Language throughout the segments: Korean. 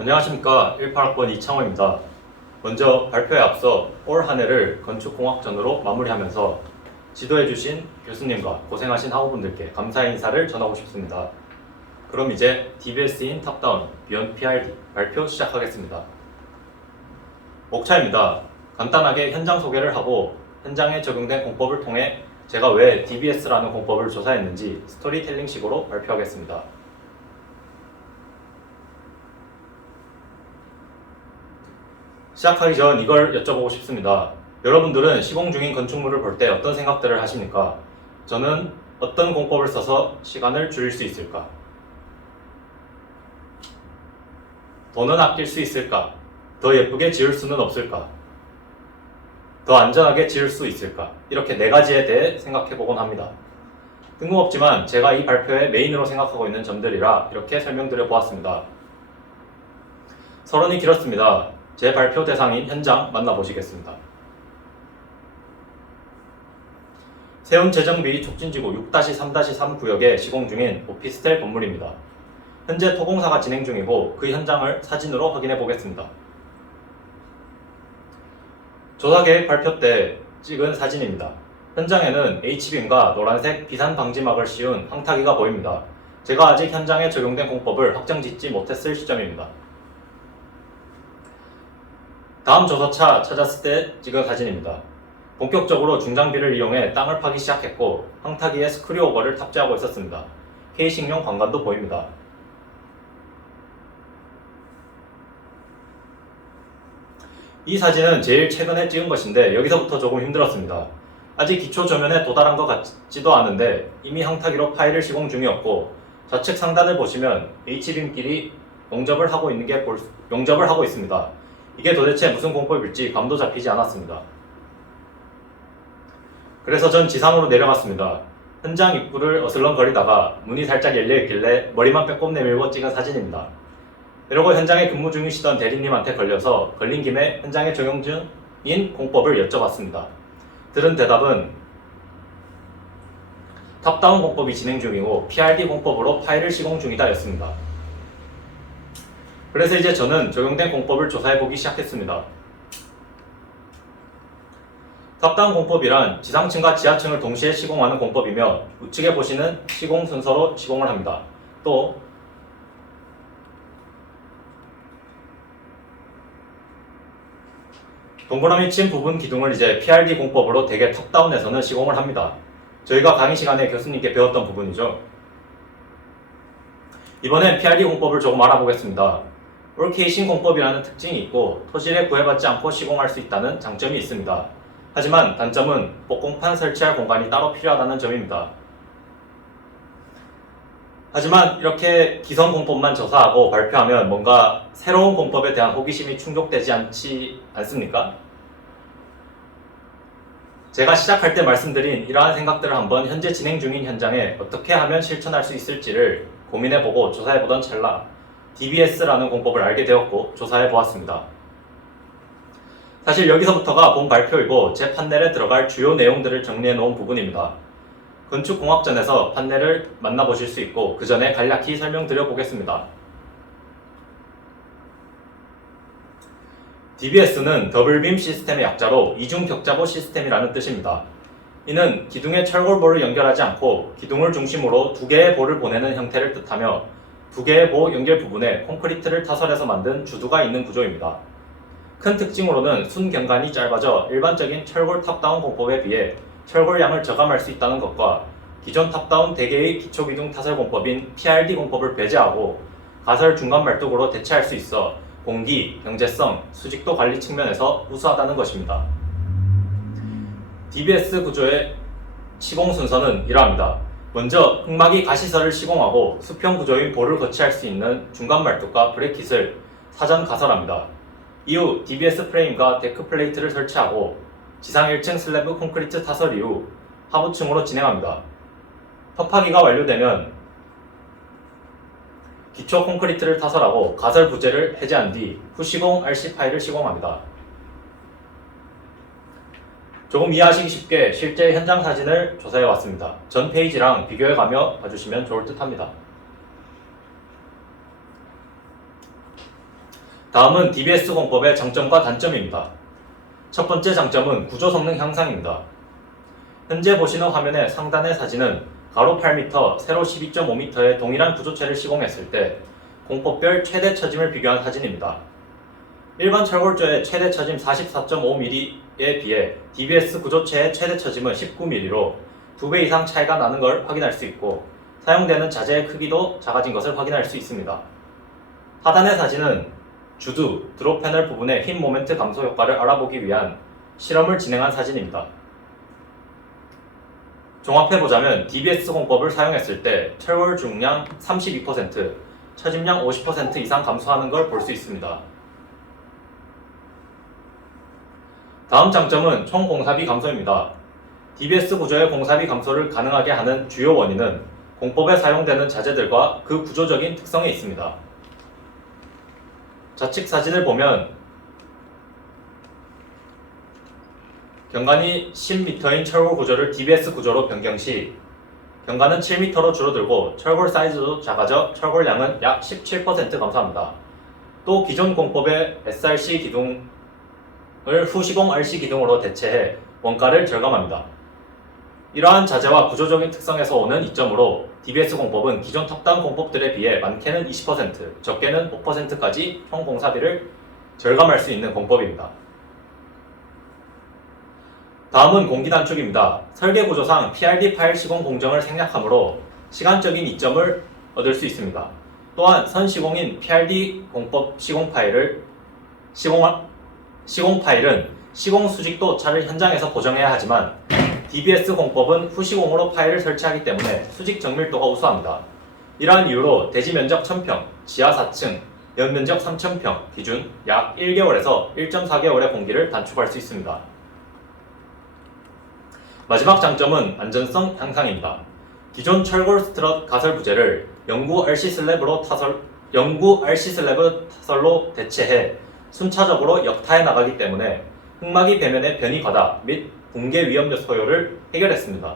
안녕하십니까. 18학번 이창호입니다. 먼저 발표에 앞서 올 한 해를 건축공학전으로 마무리하면서 지도해주신 교수님과 고생하신 학우분들께 감사의 인사를 전하고 싶습니다. 그럼 이제 DBS인 탑다운 비욘드 PRD 발표 시작하겠습니다. 목차입니다. 간단하게 현장 소개를 하고 현장에 적용된 공법을 통해 제가 왜 DBS라는 공법을 조사했는지 스토리텔링식으로 발표하겠습니다. 시작하기 전 이걸 여쭤보고 싶습니다. 여러분들은 시공 중인 건축물을 볼 때 어떤 생각들을 하십니까? 저는 어떤 공법을 써서 시간을 줄일 수 있을까? 돈은 아낄 수 있을까? 더 예쁘게 지을 수는 없을까? 더 안전하게 지을 수 있을까? 이렇게 네 가지에 대해 생각해 보곤 합니다. 뜬금없지만 제가 이 발표의 메인으로 생각하고 있는 점들이라 이렇게 설명드려 보았습니다. 서론이 길었습니다. 제 발표 대상인 현장 만나보시겠습니다. 세운재정비 촉진지구 6-3-3 구역에 시공 중인 오피스텔 건물입니다. 현재 토공사가 진행 중이고 그 현장을 사진으로 확인해 보겠습니다. 조사계획 발표 때 찍은 사진입니다. 현장에는 H빔과 노란색 비산 방지막을 씌운 황타기가 보입니다. 제가 아직 현장에 적용된 공법을 확정짓지 못했을 시점입니다. 다음 조사차 찾았을 때 찍은 사진입니다. 본격적으로 중장비를 이용해 땅을 파기 시작했고 황타기에 스크류오버를 탑재하고 있었습니다. 케이싱용 관관도 보입니다. 이 사진은 제일 최근에 찍은 것인데 여기서부터 조금 힘들었습니다. 아직 기초 조면에 도달한 것 같지도 않은데 이미 황타기로 파일을 시공 중이었고 좌측 상단을 보시면 H빔끼리 용접을 하고 있습니다. 이게 도대체 무슨 공법일지 감도 잡히지 않았습니다. 그래서 전 지상으로 내려갔습니다. 현장 입구를 어슬렁거리다가 문이 살짝 열려있길래 머리만 빼꼼 내밀고 찍은 사진입니다. 이러고 현장에 근무 중이시던 대리님한테 걸려서 걸린 김에 현장에 적용 중인 공법을 여쭤봤습니다. 들은 대답은 탑다운 공법이 진행 중이고 PRD 공법으로 파일을 시공 중이다 였습니다. 그래서 이제 저는 적용된 공법을 조사해보기 시작했습니다. 탑다운 공법이란 지상층과 지하층을 동시에 시공하는 공법이며 우측에 보시는 시공 순서로 시공을 합니다. 또 동그라미 친 부분 기둥을 이제 PRD 공법으로 대개 탑다운에서는 시공을 합니다. 저희가 강의 시간에 교수님께 배웠던 부분이죠. 이번엔 PRD 공법을 조금 알아보겠습니다. 롤케이싱 공법이라는 특징이 있고 토질에 구애받지 않고 시공할 수 있다는 장점이 있습니다. 하지만 단점은 복공판 설치할 공간이 따로 필요하다는 점입니다. 하지만 이렇게 기성 공법만 조사하고 발표하면 뭔가 새로운 공법에 대한 호기심이 충족되지 않습니까? 제가 시작할 때 말씀드린 이러한 생각들을 한번 현재 진행 중인 현장에 어떻게 하면 실천할 수 있을지를 고민해보고 조사해보던 찰나 DBS라는 공법을 알게 되었고 조사해보았습니다. 사실 여기서부터가 본 발표이고 제 판넬에 들어갈 주요 내용들을 정리해놓은 부분입니다. 건축공학전에서 판넬을 만나보실 수 있고 그 전에 간략히 설명드려 보겠습니다. DBS는 더블빔 시스템의 약자로 이중격자보 시스템이라는 뜻입니다. 이는 기둥에 철골보를 연결하지 않고 기둥을 중심으로 두 개의 보를 보내는 형태를 뜻하며 두 개의 보 연결 부분에 콘크리트를 타설해서 만든 주두가 있는 구조입니다. 큰 특징으로는 순경관이 짧아져 일반적인 철골 탑다운 공법에 비해 철골량을 저감할 수 있다는 것과 기존 탑다운 대개의 기초기둥 타설 공법인 PRD 공법을 배제하고 가설 중간 말뚝으로 대체할 수 있어 공기, 경제성, 수직도 관리 측면에서 우수하다는 것입니다. DBS 구조의 시공 순서는 이러합니다. 먼저 흙막이 가시설을 시공하고 수평 구조인 보를 거치할 수 있는 중간 말뚝과 브래킷을 사전 가설합니다. 이후 DBS 프레임과 데크 플레이트를 설치하고 지상 1층 슬래브 콘크리트 타설 이후 하부층으로 진행합니다. 덮하기가 완료되면 기초 콘크리트를 타설하고 가설 부재를 해제한 뒤 후시공 RC 파일을 시공합니다. 조금 이해하시기 쉽게 실제 현장 사진을 조사해 왔습니다. 전 페이지랑 비교해 가며 봐주시면 좋을 듯 합니다. 다음은 DBS 공법의 장점과 단점입니다. 첫 번째 장점은 구조 성능 향상입니다. 현재 보시는 화면의 상단의 사진은 가로 8m, 세로 12.5m의 동일한 구조체를 시공했을 때 공법별 최대 처짐을 비교한 사진입니다. 일반 철골조의 최대 처짐 44.5mm에 비해 DBS 구조체의 최대 처짐은 19mm로 2배 이상 차이가 나는 걸 확인할 수 있고 사용되는 자재의 크기도 작아진 것을 확인할 수 있습니다. 하단의 사진은 주두, 드롭 패널 부분의 힘 모멘트 감소 효과를 알아보기 위한 실험을 진행한 사진입니다. 종합해보자면 DBS 공법을 사용했을 때 철골 중량 32%, 처짐량 50% 이상 감소하는 걸 볼 수 있습니다. 다음 장점은 총 공사비 감소입니다. DBS 구조의 공사비 감소를 가능하게 하는 주요 원인은 공법에 사용되는 자재들과 그 구조적인 특성에 있습니다. 좌측 사진을 보면 경관이 10m인 철골 구조를 DBS 구조로 변경 시 경관은 7m로 줄어들고 철골 사이즈도 작아져 철골량은 약 17% 감소합니다. 또 기존 공법의 SRC 기둥을 후시공 RC 기둥으로 대체해 원가를 절감합니다. 이러한 자재와 구조적인 특성에서 오는 이점으로 DBS 공법은 기존 톱다운 공법들에 비해 많게는 20%, 적게는 5%까지 총 공사비를 절감할 수 있는 공법입니다. 다음은 공기 단축입니다. 설계 구조상 PRD 파일 시공 공정을 생략하므로 시간적인 이점을 얻을 수 있습니다. 또한 선 시공인 PRD 공법 시공 파일은 시공 수직도 차를 현장에서 보정해야 하지만 DBS 공법은 후시공으로 파일을 설치하기 때문에 수직 정밀도가 우수합니다. 이러한 이유로 대지 면적 1000평, 지하 4층, 연면적 3000평 기준 약 1개월에서 1.4개월의 공기를 단축할 수 있습니다. 마지막 장점은 안전성 향상입니다. 기존 철골 스트럿 가설 부재를 영구 RC 슬랩 타설로 대체해 순차적으로 역타해 나가기 때문에 흙막이 배면의 변이 과다 및 붕괴 위험 소요를 해결했습니다.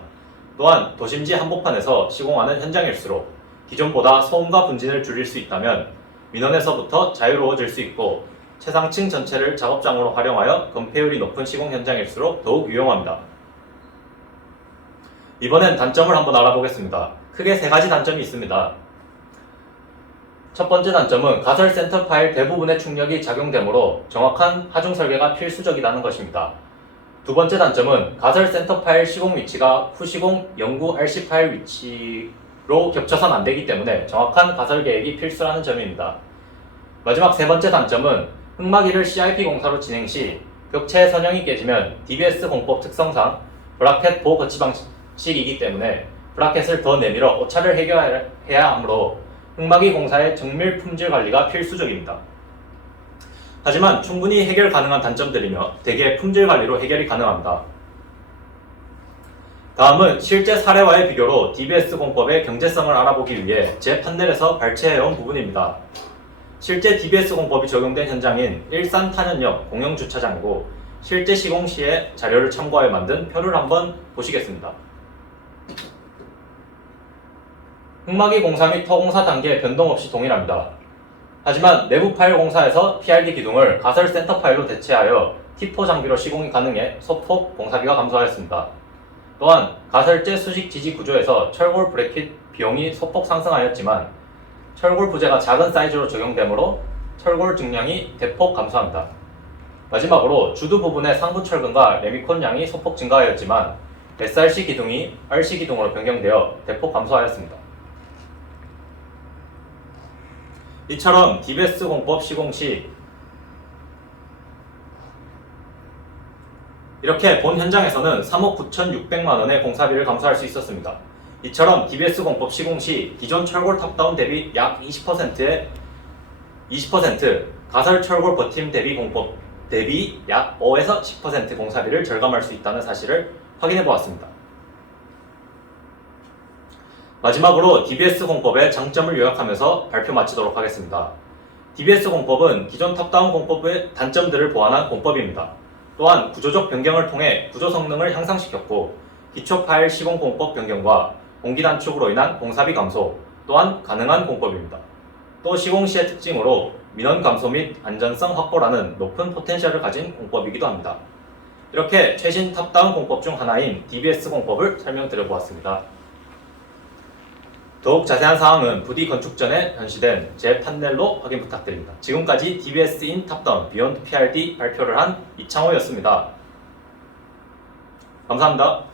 또한 도심지 한복판에서 시공하는 현장일수록 기존보다 소음과 분진을 줄일 수 있다면 민원에서부터 자유로워질 수 있고 최상층 전체를 작업장으로 활용하여 건폐율이 높은 시공 현장일수록 더욱 유용합니다. 이번엔 단점을 한번 알아보겠습니다. 크게 3가지 단점이 있습니다. 첫 번째 단점은 가설 센터 파일 대부분의 충격이 작용되므로 정확한 하중 설계가 필수적이라는 것입니다. 두 번째 단점은 가설 센터 파일 시공 위치가 후시공 영구 RC 파일 위치로 겹쳐선 안되기 때문에 정확한 가설 계획이 필수라는 점입니다. 마지막 세 번째 단점은 흙막이를 CIP 공사로 진행 시 벽체 선형이 깨지면 DBS 공법 특성상 브라켓 보호 거치 방식이기 때문에 브라켓을 더 내밀어 오차를 해결해야 하므로 흙막이 공사의 정밀 품질 관리가 필수적입니다. 하지만 충분히 해결 가능한 단점들이며 대개 품질 관리로 해결이 가능합니다. 다음은 실제 사례와의 비교로 DBS 공법의 경제성을 알아보기 위해 제 판넬에서 발췌해온 부분입니다. 실제 DBS 공법이 적용된 현장인 일산 탄현역 공영주차장이고 실제 시공 시의 자료를 참고하여 만든 표를 한번 보시겠습니다. 흙막이 공사 및 터공사 단계 변동 없이 동일합니다. 하지만 내부 파일 공사에서 PRD 기둥을 가설 센터 파일로 대체하여 T4 장비로 시공이 가능해 소폭 공사비가 감소하였습니다. 또한 가설재 수직 지지 구조에서 철골 브래킷 비용이 소폭 상승하였지만 철골 부재가 작은 사이즈로 적용되므로 철골 증량이 대폭 감소합니다. 마지막으로 주두 부분의 상부 철근과 레미콘 양이 소폭 증가하였지만 SRC 기둥이 RC 기둥으로 변경되어 대폭 감소하였습니다. 이처럼 DBS 공법 시공 시 이렇게 본 현장에서는 3억 9,600만원의 공사비를 감소할 수 있었습니다. 이처럼 DBS 공법 시공 시 기존 철골 탑다운 대비 약 20%, 가설 철골 버팀 대비 공법 대비 약 5에서 10% 공사비를 절감할 수 있다는 사실을 확인해 보았습니다. 마지막으로 DBS 공법의 장점을 요약하면서 발표 마치도록 하겠습니다. DBS 공법은 기존 탑다운 공법의 단점들을 보완한 공법입니다. 또한 구조적 변경을 통해 구조 성능을 향상시켰고 기초 파일 시공 공법 변경과 공기 단축으로 인한 공사비 감소 또한 가능한 공법입니다. 또 시공시의 특징으로 민원 감소 및 안전성 확보라는 높은 포텐셜을 가진 공법이기도 합니다. 이렇게 최신 탑다운 공법 중 하나인 DBS 공법을 설명드려 보았습니다. 더욱 자세한 사항은 부디 건축 전에 전시된 제 판넬로 확인 부탁드립니다. 지금까지 DBS인 탑다운 비욘드 PRD 발표를 한 이창호였습니다. 감사합니다.